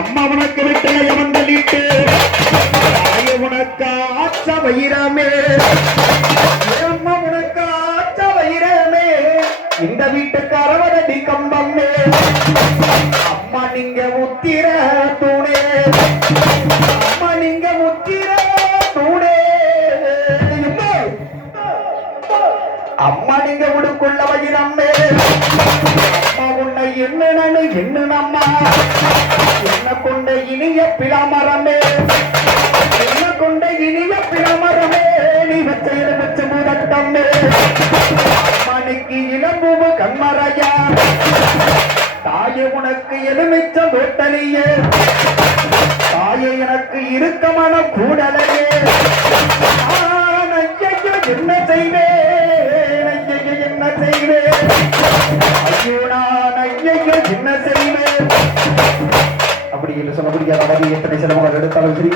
அம்மா உனக்கு விட்டலை அவன் தள்ளிட்டு உனக்கு ஆச்ச வைரமே அம்மா உனக்கு ஆச்ச வைரமே இந்த வீட்டுக்கு அரவணடி கம்பம்மே அம்மா நீங்க முத்திர தூணே அம்மா நீங்க முத்திர தூணே அம்மா நீங்க உடுக்குள்ள வைரம்மே அம்மா உன்னை என்னன்னு என்னம்மா என்ன கொண்ட இனிய பிளாமரமே என்ன கொண்ட இனிய பிளாமரமே நீ வச்சையில வச்ச முதட்டம்மே அம்மானிக்கு இளம்பூவு கண்மறையா தாயே உனக்கு எலுமிச்ச வேட்டலியே தாயே எனக்கு இருக்கமான கூடலையே என்ன செய்வேன் என்ன செய்வேன் ஐயோ நான் ஐயோ என்ன செய்வேன் அப்படி என்று சொல்ல முடியாத எத்தனை சிலவங்கள் எடுத்தாலும் சரி